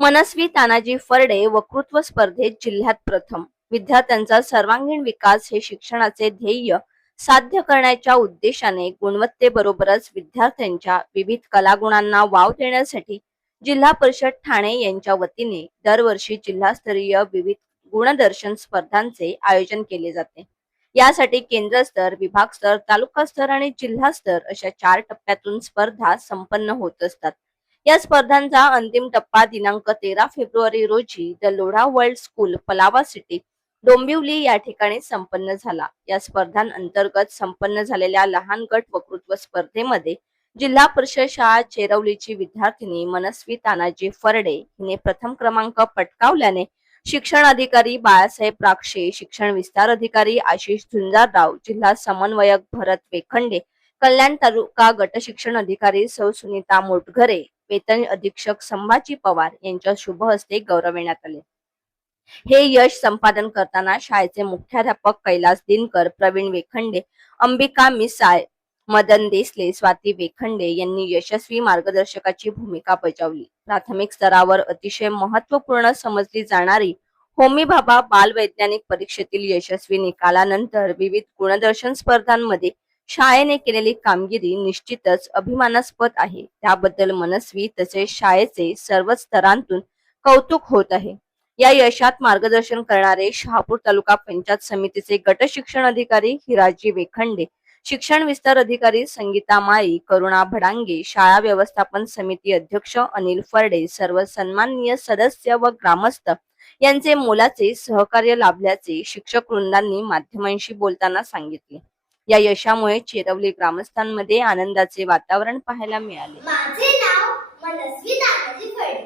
मनस्वी तानाजी फरडे वक्तृत्व स्पर्धेत जिल्ह्यात प्रथम. विद्यार्थ्यांचा सर्वांगीण विकास हे शिक्षणाचे ध्येय साध्य करण्याच्या उद्देशाने गुणवत्तेबरोबरच विद्यार्थ्यांच्या विविध कलागुणांना वाव देण्यासाठी जिल्हा परिषद ठाणे यांच्या वतीने दरवर्षी जिल्हास्तरीय विविध गुणदर्शन स्पर्धांचे आयोजन केले जाते. यासाठी केंद्रस्तर, विभागस्तर, तालुकास्तर आणि जिल्हास्तर अशा 4 टप्प्यातून स्पर्धा संपन्न होत असतात. या स्पर्धांचा अंतिम टप्पा दिनांक 13 फेब्रुवारी रोजी the Lodha world school, Pallava city, Dombivli या ठिकाणी संपन्न झाला. या स्पर्धांअंतर्गत संपन्न झालेल्या लहान गट वक्तृत्व स्पर्धेमध्ये जिल्हा परिषद शाळा चेरवलीची विद्यार्थिनी मनस्वी तानाजी फरडे हिने प्रथम क्रमांक पटकावल्याने शिक्षण अधिकारी बाळासाहेब राक्षे, शिक्षण विस्तार अधिकारी आशिष झुंजारराव, जिल्हा समन्वयक भरत वेखंडे, कल्याण तालुका गट शिक्षण अधिकारी सौ सुनीता मोटघरे, वेतन अधीक्षक संभाजी पवार यांच्या शुभ हस्ते गौरविण्यात आले. हे यश संपादन करताना शाळेचे मुख्याध्यापक कैलास दिनकर, प्रवीण वेखंडे, अंबिका मिसाळ, मदन देसले, स्वाती वेखंडे यांनी यशस्वी मार्गदर्शकाची भूमिका बजावली. प्राथमिक स्तरावर अतिशय महत्त्वपूर्ण समजली जाणारी होमी भाभा बाल वैज्ञानिक परीक्षेतील यशस्वी निकालानंतर विविध गुणदर्शन स्पर्धांमध्ये शाळेने केलेली कामगिरी निश्चितच अभिमानास्पद आहे. त्याबद्दल मनस्वी तसेच शाळेचे सर्वच स्तरांतून कौतुक होत आहे. या यशात मार्गदर्शन करणारे शहापूर तालुका पंचायत समितीचे गट शिक्षण अधिकारी हिराजी वेखंडे, शिक्षण विस्तार अधिकारी संगीता माळी, करुणा भडांगे, शाळा व्यवस्थापन समिती अध्यक्ष अनिल फरडे, सर्व सन्माननीय सदस्य व ग्रामस्थ यांचे मोलाचे सहकार्य लाभल्याचे शिक्षक वृंदांनी माध्यमांशी बोलताना सांगितले. या यशामुळे चेरवली ग्रामस्थांमध्ये आनंदाचे वातावरण पाहायला मिळाले. माझे नाव मनस्वी तानाजी फरडे.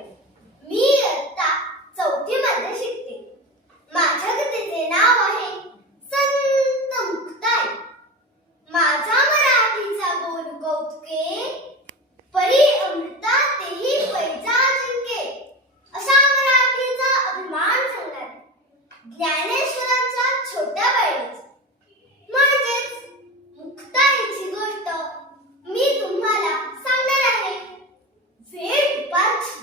मी इयत्ता 4थी मध्ये शिकते. माझ्या कथेचे नाव आहे संत मुक्ताई. माझा मराठीचा बोल कौतुके, परी अमृता तेही पैजा जिंके, असा मराठीचा अभिमान सांगणारे ज्ञानेश्वरांच्या छोट्या बहिणीचे म्हणजेच मुक्ताईची गोष्ट मी तुम्हाला सांगणार आहे. वेळ दुपारची.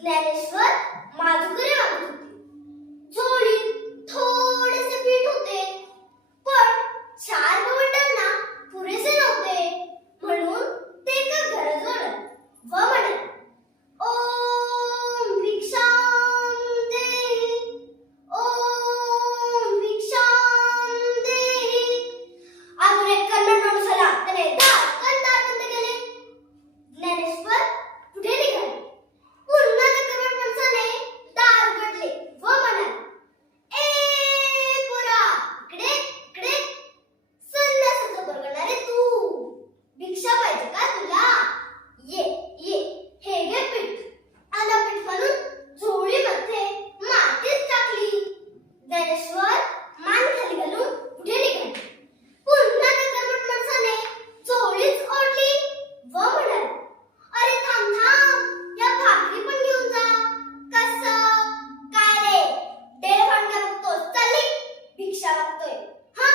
ज्ञानेश्वर माधुकरी मागत होते. झोळीत थोडेसे पीठ होते, पण 4 भावंडांना पुरेसे नव्हते. म्हणून ते एका घराजवळ व म्हणाले, ओम भिक्षां देहि, ओम भिक्षां देहि. अजून एक कन्नड माणूस आला. त्याने दार बंद केले. ज्ञानेश्वर पुढे निघाले. पुन्हा त्या कन्नड माणसाने दार उघडले व म्हणाले, ए पोरा, इकडे इकडे. संन्यासाचं बरगणारे तू, भिक्षा पाहिजे का तुला? ये ये, हे घे पीठ. आला पीठ म्हणून झोळीमध्ये मातीच टाकली. ज्ञानेश्वर मान खाली घालून पुढे निघाले. पुन्हा त्या कन्नड माणसाने झोळीच ओढली व म्हणाले, अरे थांब थांब, या भाकरी पण घेऊन जा. कसं काय रे, डेळफांड्या बघतोस? चालली भिक्षा मागतोय. हा,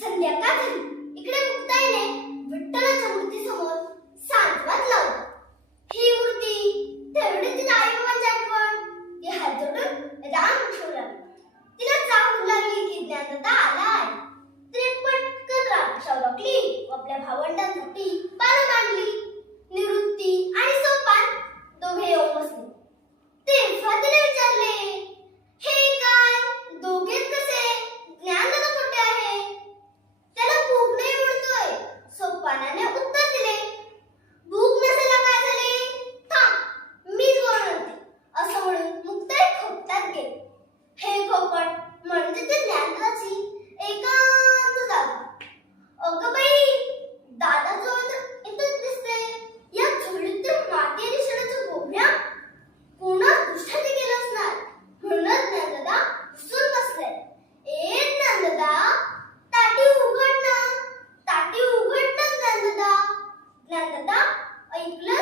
संध्याकाळ झाली. इकडे मुक्ताईने विठ्ठलाच्या मूर्तीसमोर सांजवात लावला. ही मूर्ती तेवढी तिला आईबाबांची आठवण. ती हात जोडून राम उठवू लागली. तिला चाहूल लागली की ज्ञानदाता आलाय. तिने पटकन रामशाव टाकली व आपल्या भावंडांसाठी पानं मांडली. निवृत्ती आणि सोपान दोघे येऊन बसले. तेव्हा तिने विचारले, हे काय दोघेच कसे? ज्ञानदाता कुठे आहे? त्याला भूक नाही म्हणतोय. सोपानाने उत्तर दिले, भूक नसेल काय झाले? थांब, मीच बोलवते. असं म्हणून मुक्ताई खोपटात गेली. हे खोपट म्हणजे ते ज्ञानदाताची एकांत जागा. अगं बाई, दादा जवळ तर इथंच दिसते. या झोळीत ते माती आणि शेणाच्या गोव्या. कोणा दुष्टाने केलं असणार. म्हणूनच ज्ञानदाता घुसून बसले. ए ज्ञानदाता, ताटी उघड ना. ताटी उघड ना ज्ञानदाता. ज्ञानदाता ऐकलं